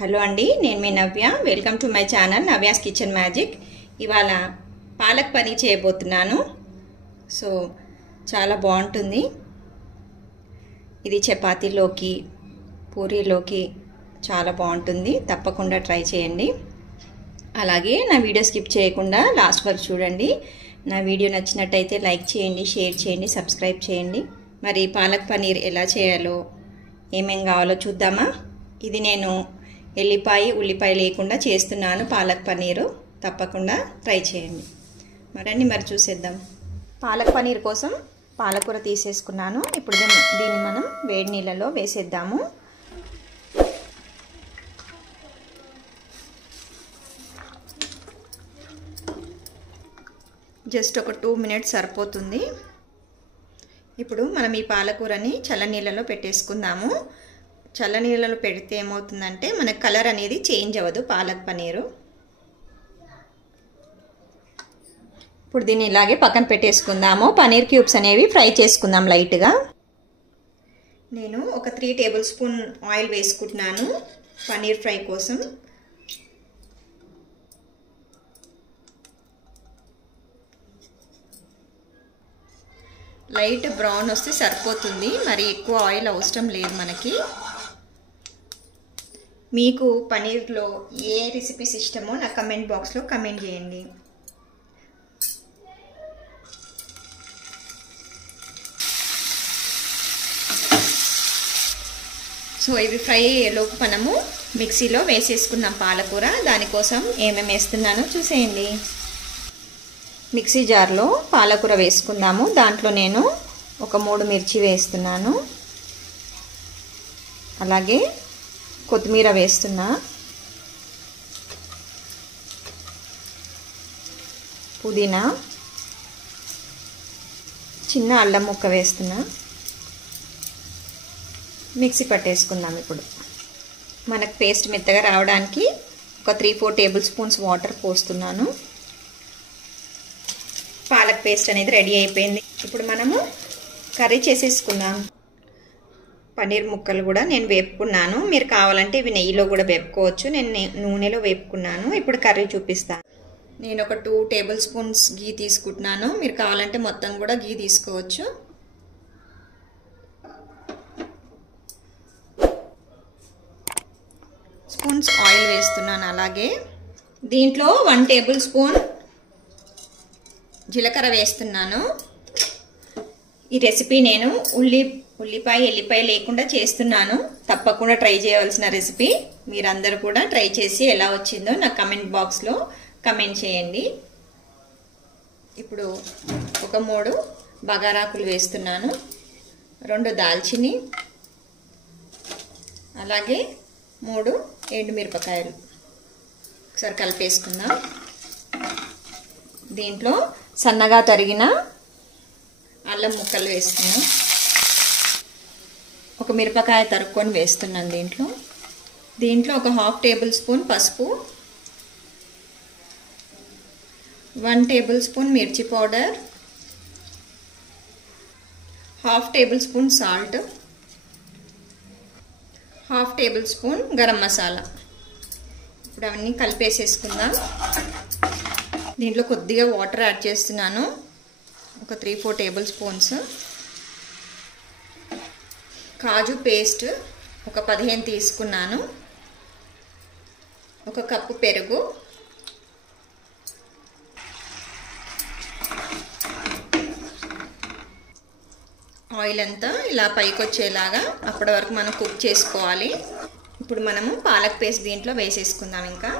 Hello అండి, నేను మీ Navya. Welcome to my channel Navya's kitchen magic. ఇవాళ పాలక్ పనీర్ చేయబోతున్నాను. సో చాలా బాగుంటుంది. ఇది చపాతీలోకి, పూరీలోకి చాలా బాగుంటుంది. తప్పకుండా ట్రై చేయండి. అలాగే నా వీడియో స్కిప్ చేయకుండా లాస్ట్ వరకు చూడండి. నా వీడియో నచ్చినట్టయితే లైక్ చేయండి, షేర్ చేయండి, సబ్స్క్రైబ్ చేయండి. మరి పాలక్ పనీర్ ఎలా చేయాలో, ఏమేం కావాలో చూద్దామా. ఇది నేను ఉల్లిపాయ లేకుండా చేస్తున్నాను పాలక్ పనీరు. తప్పకుండా ట్రై చేయండి. మరి చూసేద్దాం. పాలక్ పనీర్ కోసం పాలకూర తీసేసుకున్నాను. ఇప్పుడు దీన్ని మనం వేడి నీళ్ళలో వేసేద్దాము. జస్ట్ ఒక 2 మినిట్స్ సరిపోతుంది. ఇప్పుడు మనం ఈ పాలకూరని చల్లనీళ్ళలో పెట్టేసుకుందాము. చల్లనీళ్ళలో పెడితే ఏమవుతుందంటే మనకు కలర్ అనేది చేంజ్ అవ్వదు పాలక్ పనీరు. ఇప్పుడు దీన్ని ఇలాగే పక్కన పెట్టేసుకుందాము. పనీర్ క్యూబ్స్ అనేవి ఫ్రై చేసుకుందాం లైట్గా. నేను ఒక 3 టేబుల్ స్పూన్ ఆయిల్ వేసుకుంటున్నాను పనీర్ ఫ్రై కోసం. లైట్ బ్రౌన్ వస్తే సరిపోతుంది, మరి ఎక్కువ ఆయిల్ అవసరం లేదు మనకి. మీకు పనీర్లో ఏ రెసిపీస్ ఇష్టమో నా కమెంట్ బాక్స్లో కమెంట్ చేయండి. సో ఇవి ఫ్రై అయ్యేలోపు మనము మిక్సీలో వేసేసుకున్నాం పాలకూర. దానికోసం ఏమేమి వేస్తున్నానో చూసేయండి. మిక్సీ జార్లో పాలకూర వేసుకుందాము. దాంట్లో నేను ఒక 3 మిర్చి వేస్తున్నాను. అలాగే కొత్తిమీర వేస్తున్నా, పుదీనా, చిన్న అల్లం ముక్క వేస్తున్నా. మిక్సీ పట్టేసుకుందాం. ఇప్పుడు మనకు పేస్ట్ మెత్తగా రావడానికి ఒక 3-4 టేబుల్ స్పూన్స్ వాటర్ పోస్తున్నాను. పాలక్ పేస్ట్ అనేది రెడీ అయిపోయింది. ఇప్పుడు మనము కర్రీ చేసేసుకుందాం. పన్నీర్ ముక్కలు కూడా నేను వేపుకున్నాను. మీరు కావాలంటే ఇవి నెయ్యిలో కూడా వేపుకోవచ్చు. నేను నూనెలో వేపుకున్నాను. ఇప్పుడు కర్రీ చూపిస్తాను. నేను ఒక 2 టేబుల్ స్పూన్స్ గీ తీసుకుంటున్నాను. మీరు కావాలంటే మొత్తం కూడా గీ తీసుకోవచ్చు. స్పూన్స్ ఆయిల్ వేస్తున్నాను. అలాగే దీంట్లో 1 టేబుల్ స్పూన్ జీలకర్ర వేస్తున్నాను. ఈ రెసిపీ నేను ఉల్లిపాయ లేకుండా చేస్తున్నాను. తప్పకుండా ట్రై చేయవలసిన రెసిపీ. మీరందరూ కూడా ట్రై చేసి ఎలా వచ్చిందో నా కమెంట్ బాక్స్లో కమెంట్ చేయండి. ఇప్పుడు ఒక 3 బగారాకులు వేస్తున్నాను, 2 దాల్చిని, అలాగే 3 ఎండుమిరపకాయలు. ఒకసారి కలిపేసుకుందాం. దీంట్లో సన్నగా తరిగిన అల్లం ముక్కలు వేస్తున్నాం. ఒక మిరపకాయ తరుక్కొని వేస్తున్నాను దీంట్లో ఒక 1/2 టేబుల్ స్పూన్ పసుపు, 1 టేబుల్ స్పూన్ మిర్చి powder, 1/2 table spoon salt, 1/2 table spoon garam masala. ఇప్పుడు అవన్నీ కలిపేసేసుకుందాం. దీంట్లో కొద్దిగా వాటర్ యాడ్ చేస్తున్నాను, ఒక 3-4 టేబుల్ స్పూన్స్. కాజు పేస్ట్ ఒక 15 తీసుకున్నాను, ఒక కప్పు పెరుగు, ఆయిల్ అంతా ఇలా పైకి వచ్చేలాగా అప్పటి వరకు మనం కుక్ చేసుకోవాలి. ఇప్పుడు మనము పాలక్ పేస్ట్ దీంట్లో వేసేసుకుందాం. ఇంకా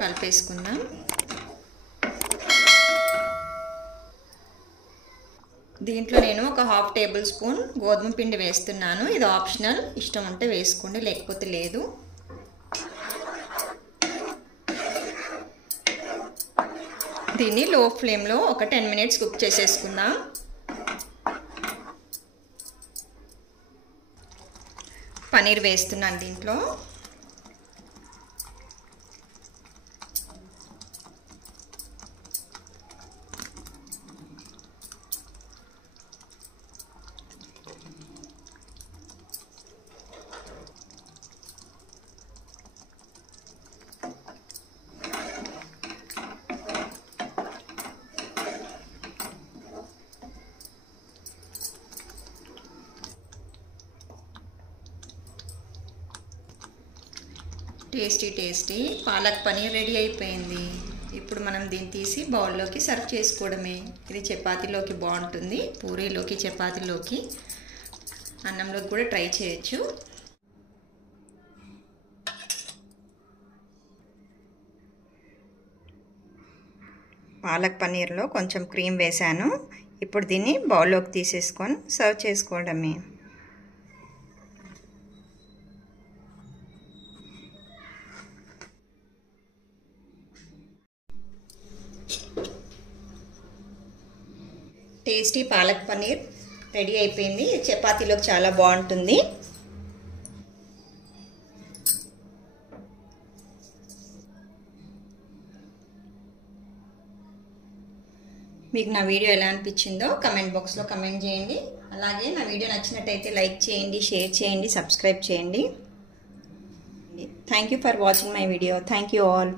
కలిపేసుకుందాం. దీంట్లో నేను ఒక 1/2 టేబుల్ స్పూన్ గోధుమ పిండి వేస్తున్నాను. ఇది ఆప్షనల్, ఇష్టం ఉంటే వేసుకోండి, లేకపోతే లేదు. దీన్ని లో ఫ్లేమ్లో ఒక 10 మినిట్స్ కుక్ చేసేసుకుందాం. పనీర్ వేస్తున్నాను దీంట్లో. టేస్టీ పాలక్ పనీర్ రెడీ అయిపోయింది. ఇప్పుడు మనం దీన్ని తీసి బౌల్లోకి సర్వ్ చేసుకోవడమే. ఇది చపాతీలోకి బాగుంటుంది, పూరీలోకి, చపాతీలోకి, అన్నంలోకి కూడా ట్రై చేయొచ్చు. పాలక్ పనీర్లో కొంచెం క్రీమ్ వేసాను. ఇప్పుడు దీన్ని బౌల్లోకి తీసేసుకొని సర్వ్ చేసుకోవడమే. టేస్టీ పాలక్ పనీర్ రెడీ అయిపోయింది. చపాతీలోకి చాలా బాగుంటుంది. మీకు నా వీడియో ఎలా అనిపించిందో కమెంట్ బాక్స్లో కమెంట్ చేయండి. అలాగే నా వీడియో నచ్చినట్టయితే లైక్ చేయండి, షేర్ చేయండి, సబ్స్క్రైబ్ చేయండి. Thank you for watching my video. Thank you all.